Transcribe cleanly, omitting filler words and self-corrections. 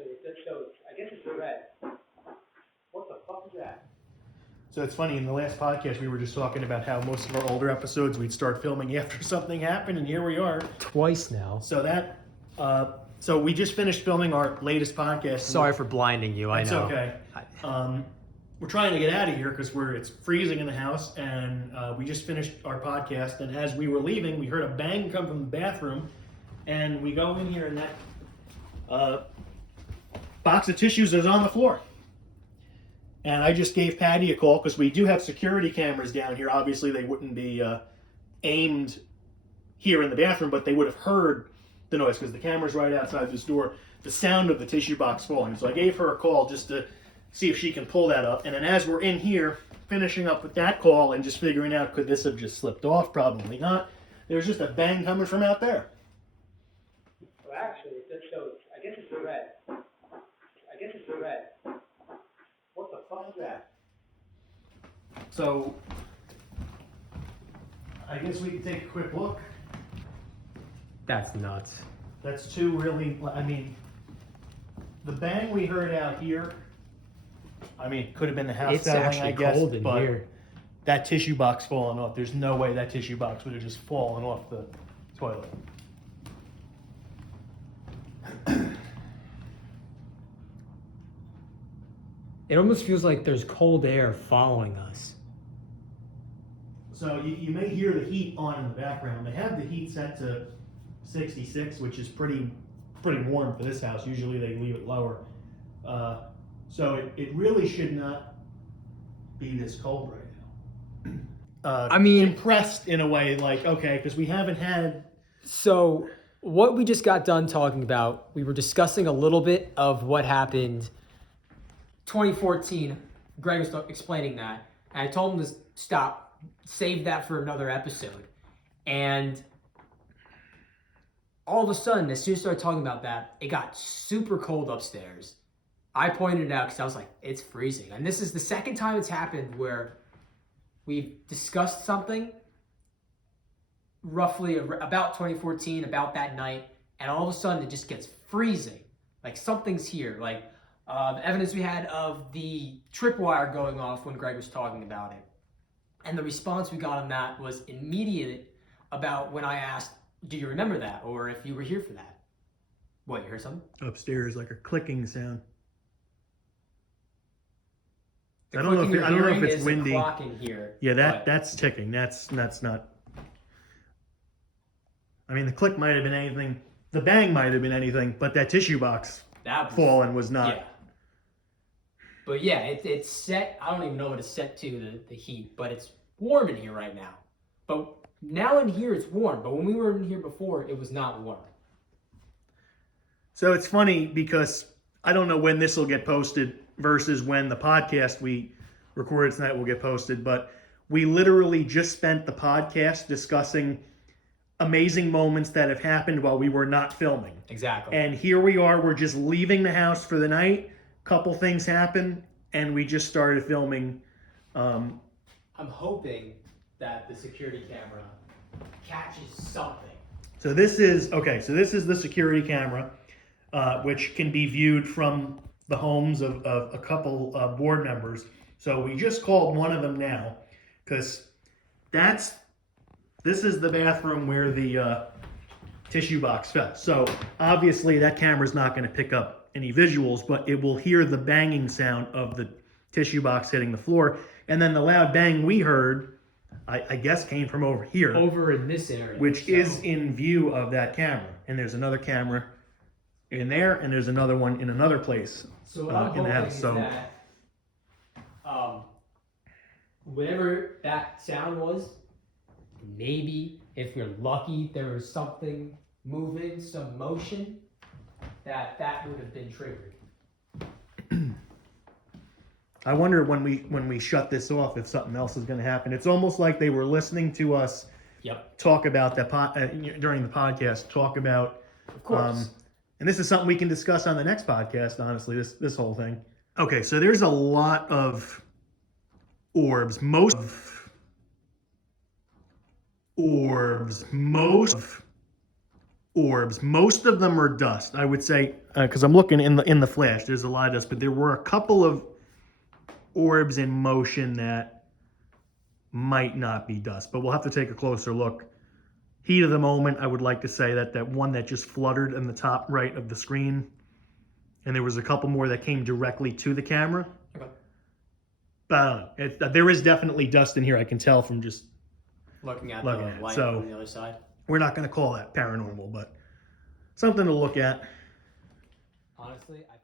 actually, I guess it's red. What the fuck is that? So it's funny, in the last podcast we were just talking about how most of our older episodes we'd start filming after something happened, and here we are. Twice now. So so we just finished filming our latest podcast. Sorry for blinding you, I know. It's okay. We're trying to get out of here because it's freezing in the house, and we just finished our podcast, and as we were leaving, we heard a bang come from the bathroom, and we go in here, and that box of tissues is on the floor. And I just gave Patty a call because we do have security cameras down here. Obviously, they wouldn't be aimed here in the bathroom, but they would have heard the noise because the camera's right outside this door, the sound of the tissue box falling. So I gave her a call just to see if she can pull that up. And then as we're in here, finishing up with that call and just figuring out, could this have just slipped off? Probably not. There's just a bang coming from out there. Well, actually, I guess it's red. What the fuck is that? So I guess we can take a quick look. That's nuts. That's two really, I mean, the bang we heard out here, I mean, could have been the house It's settling, actually I guess, cold in but here. that tissue box falling off, there's no way that tissue box would have just fallen off the toilet. It almost feels like there's cold air following us. So you may hear the heat on in the background. They have the heat set to 66, which is pretty warm for this house. Usually they leave it lower. So it really should not be this cold right now. I mean, impressed in a way, like, okay, because we haven't had. So what we just got done talking about, we were discussing a little bit of what happened 2014. Greg was explaining that, and I told him to stop, save that for another episode. And all of a sudden, as soon as I started talking about that, it got super cold upstairs. I pointed it out because I was like, it's freezing. And this is the second time it's happened where we've discussed something roughly about 2014, about that night, and all of a sudden it just gets freezing. Like something's here. Like the evidence we had of the tripwire going off when Greg was talking about it. And the response we got on that was immediate about when I asked, do you remember that? Or if you were here for that. What, you heard something? Upstairs, like a clicking sound. The I don't know if it's is windy. The clock in here. Yeah, that's ticking. That's not. I mean, the click might have been anything. The bang might have been anything, but that tissue box falling was not. Yeah. But yeah, it's set. I don't even know what it's set to, the heat, but it's warm in here right now. But now in here it's warm, but when we were in here before, it was not warm. So it's funny because I don't know when this will get posted versus when the podcast we recorded tonight will get posted, but we literally just spent the podcast discussing amazing moments that have happened while we were not filming. Exactly. And here we are, we're just leaving the house for the night. Couple things happen, and we just started filming. I'm hoping that the security camera catches something. So this is the security camera, which can be viewed from the homes of a couple board members. So we just called one of them now, because this is the bathroom where the tissue box fell. So obviously that camera's not going to pick up any visuals, but it will hear the banging sound of the tissue box hitting the floor. And then the loud bang we heard, I guess, came from over here. Over in this area. Which is in view of that camera. And there's another camera in there, and there's another one in another place so what I'm in the hoping house. is So that whatever that sound was, maybe if you're lucky there was something moving, some motion, that would have been triggered. I wonder when we shut this off if something else is going to happen. It's almost like they were listening to us talk about that during the podcast. Talk about, of course. And this is something we can discuss on the next podcast. Honestly, this whole thing. Okay, so there's a lot of orbs. Most orbs. Most of them are dust, I would say, because I'm looking in the flash. There's a lot of dust, but there were a couple of orbs in motion that might not be dust. But we'll have to take a closer look. Heat of the moment, I would like to say that one that just fluttered in the top right of the screen, and there was a couple more that came directly to the camera. Okay. But I don't know. There is definitely dust in here. I can tell from just Looking at it. the light So from the other side. we're not going to call that paranormal, but something to look at. Honestly, I